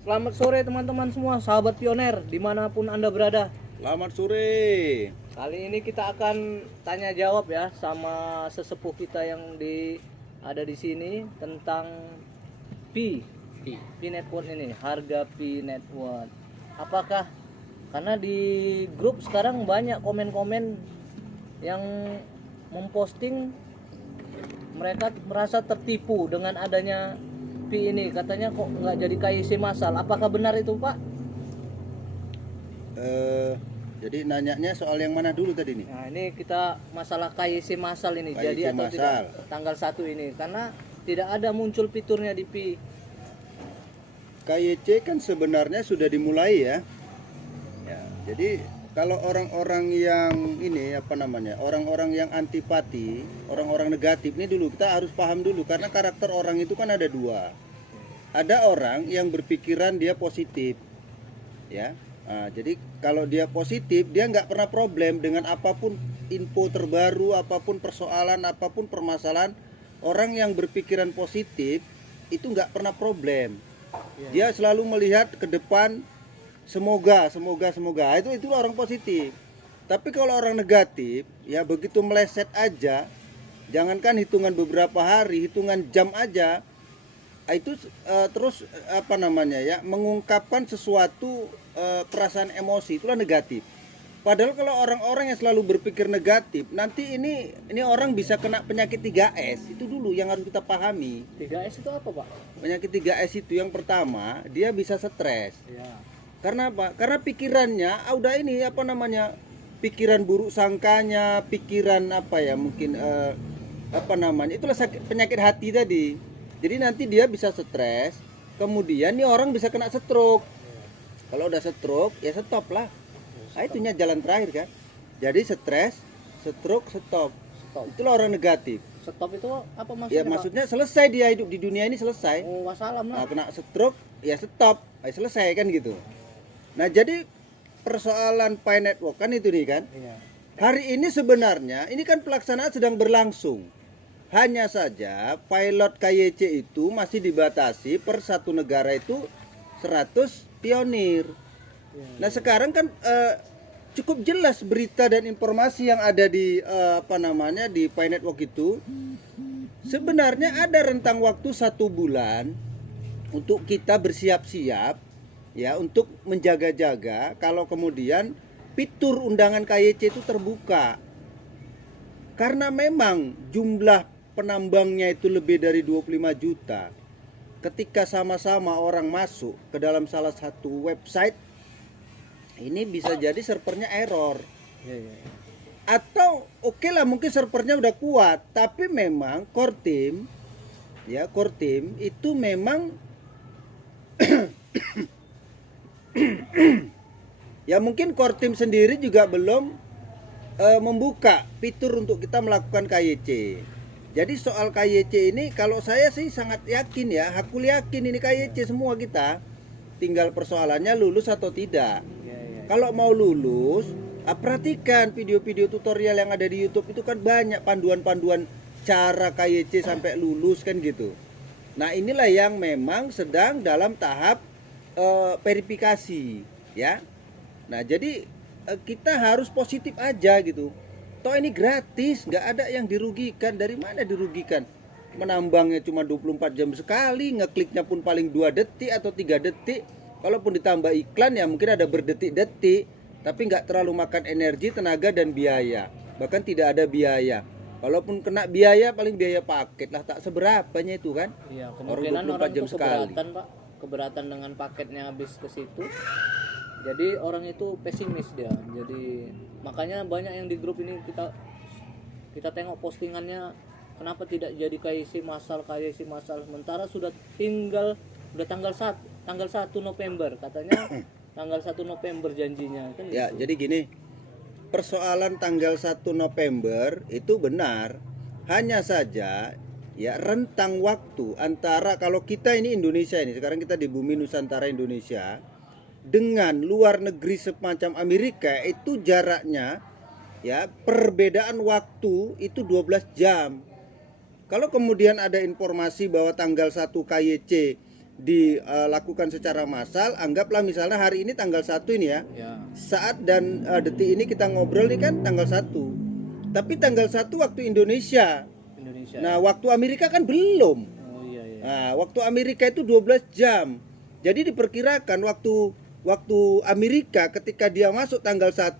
Selamat sore teman-teman semua, sahabat pioner dimanapun Anda berada. Selamat sore. Kali ini kita akan tanya jawab ya sama sesepuh kita yang ada di sini tentang Pi Network ini, harga Pi Network. Apakah karena di grup sekarang banyak komen-komen yang memposting mereka merasa tertipu dengan adanya Pi ini, katanya kok nggak jadi KIC massal. Apakah benar itu, Pak? Jadi nanyanya soal yang mana dulu tadi nih? Nah, ini kita masalah KIC massal ini. KIC jadi atau massal. tidak tanggal 1 ini, karena tidak ada muncul fiturnya di Pi. KYC kan sebenarnya sudah dimulai ya. Ya, jadi kalau orang-orang yang ini orang-orang yang antipati, orang-orang negatif ini dulu kita harus paham dulu, karena karakter orang itu kan ada dua. Ada orang yang berpikiran dia positif, ya. Nah, jadi kalau dia positif, dia nggak pernah problem dengan apapun info terbaru, apapun persoalan, apapun permasalahan. Orang yang berpikiran positif itu nggak pernah problem. Dia selalu melihat ke depan. Semoga. Itu orang positif. Tapi kalau orang negatif, ya begitu meleset aja, jangankan hitungan beberapa hari, hitungan jam aja, itu terus mengungkapkan sesuatu perasaan emosi, itulah negatif. Padahal kalau orang-orang yang selalu berpikir negatif, nanti ini orang bisa kena penyakit 3S. Itu dulu yang harus kita pahami. 3S itu apa, Pak? Penyakit 3S itu yang pertama, dia bisa stres. Ya. Karena apa? Karena pikirannya udah pikiran buruk sangkanya, pikiran itulah penyakit hati tadi. Jadi nanti dia bisa stres, kemudian nih orang bisa kena stroke. Kalau udah stroke ya stop lah. Nah, itunya jalan terakhir kan. Jadi stres, stroke, stop. Itulah orang negatif. Stop itu apa maksudnya? Ya maksudnya selesai dia hidup di dunia ini, selesai. Oh, wassalam lah. Nah, kena stroke ya stop, selesai kan gitu. Nah, jadi persoalan Pi Network kan itu nih kan. Iya. Hari ini sebenarnya ini kan pelaksanaan sedang berlangsung. Hanya saja pilot KYC itu masih dibatasi per satu negara itu 100 pionir. Iya. Nah, sekarang kan cukup jelas berita dan informasi yang ada di di Pi Network itu. Sebenarnya ada rentang waktu 1 bulan untuk kita bersiap-siap ya, untuk menjaga-jaga kalau kemudian fitur undangan KYC itu terbuka. Karena memang jumlah penambangnya itu lebih dari 25 juta. Ketika sama-sama orang masuk ke dalam salah satu website, ini bisa jadi servernya error. Iya. Atau oke lah, mungkin servernya udah kuat, tapi memang core team itu memang ya mungkin core team sendiri juga belum membuka fitur untuk kita melakukan KYC. Jadi soal KYC ini kalau saya sih sangat yakin ya, aku yakin ini KYC semua kita. Tinggal persoalannya lulus atau tidak. Iya. Kalau mau lulus, perhatikan video-video tutorial yang ada di YouTube, itu kan banyak panduan-panduan cara KYC sampai lulus kan gitu. Nah, inilah yang memang sedang dalam tahap verifikasi ya. Nah, jadi kita harus positif aja gitu. Toh ini gratis, nggak ada yang dirugikan. Dari mana dirugikan? Menambangnya cuma 24 jam sekali, ngekliknya pun paling 2 detik atau 3 detik. Kalaupun ditambah iklan ya mungkin ada berdetik-detik, tapi nggak terlalu makan energi, tenaga, dan biaya. Bahkan tidak ada biaya. Kalaupun kena biaya, paling biaya paket lah, tak seberapanya itu kan. Iya, kemungkinan orang jam itu keberatan, Pak. Keberatan dengan paketnya habis ke situ. Jadi orang itu pesimis dia. Jadi makanya banyak yang di grup ini kita tengok postingannya, kenapa tidak jadi KIC massal sementara sudah tanggal 1 November katanya. Tanggal 1 November janjinya kan ya gitu. Jadi gini, persoalan tanggal 1 November itu benar, hanya saja ya rentang waktu antara, kalau kita ini Indonesia ini, sekarang kita di bumi Nusantara Indonesia, dengan luar negeri semacam Amerika itu jaraknya ya, perbedaan waktu itu 12 jam. Kalau kemudian ada informasi bahwa tanggal 1 KYC dilakukan secara massal. Anggaplah misalnya hari ini tanggal 1 ini ya. Ya. Saat dan detik ini kita ngobrol nih kan tanggal 1. Tapi tanggal 1 waktu Indonesia. Indonesia. Nah, waktu Amerika kan belum. Oh iya iya. Nah, waktu Amerika itu 12 jam. Jadi diperkirakan waktu Amerika ketika dia masuk tanggal 1,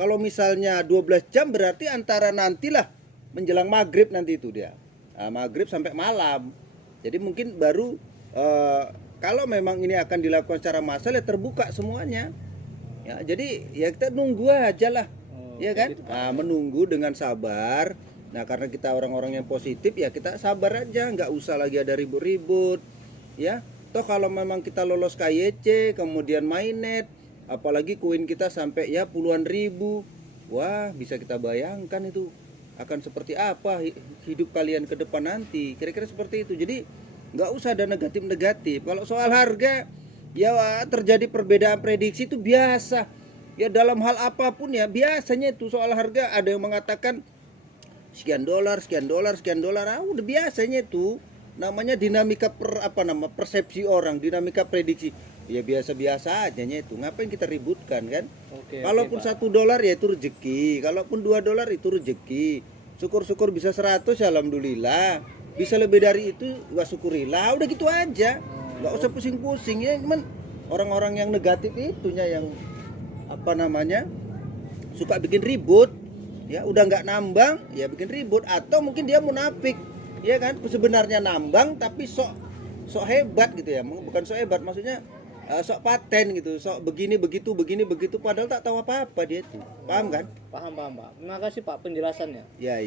kalau misalnya 12 jam berarti antara nantilah menjelang maghrib nanti itu dia. Nah, maghrib sampai malam. Jadi mungkin baru kalau memang ini akan dilakukan secara massal ya terbuka semuanya. Ya, jadi ya kita nunggu aja lah. Ya kan? gitu, Nah, menunggu dengan sabar. Nah, karena kita orang-orang yang positif ya kita sabar aja, nggak usah lagi ada ribut-ribut. Ya. Toh kalau memang kita lolos KYC, kemudian mainnet, apalagi koin kita sampai ya puluhan ribu. Wah, bisa kita bayangkan itu akan seperti apa hidup kalian ke depan nanti. Kira-kira seperti itu. Jadi nggak usah ada negatif-negatif. Kalau soal harga, ya terjadi perbedaan prediksi itu biasa. Ya dalam hal apapun ya biasanya itu soal harga ada yang mengatakan sekian dolar, udah biasanya itu. Namanya dinamika persepsi orang, dinamika prediksi. Ya biasa-biasa aja itu. Ngapain kita ributkan kan? Kalaupun Pak. $1 ya itu rezeki, kalaupun $2 itu rezeki. Syukur-syukur bisa 100 ya alhamdulillah. Bisa lebih dari itu gak syukurilah. Udah gitu aja. Gak usah pusing-pusing ya, cuman orang-orang yang negatif itunya yang suka bikin ribut. Ya udah nggak nambang ya bikin ribut, atau mungkin dia munafik. Ya kan, sebenarnya nambang tapi sok hebat gitu ya, bukan sok hebat, maksudnya sok paten gitu, sok begini begitu padahal tak tahu apa-apa dia itu. Paham kan? Paham Pak. Terima kasih Pak penjelasannya. Ya.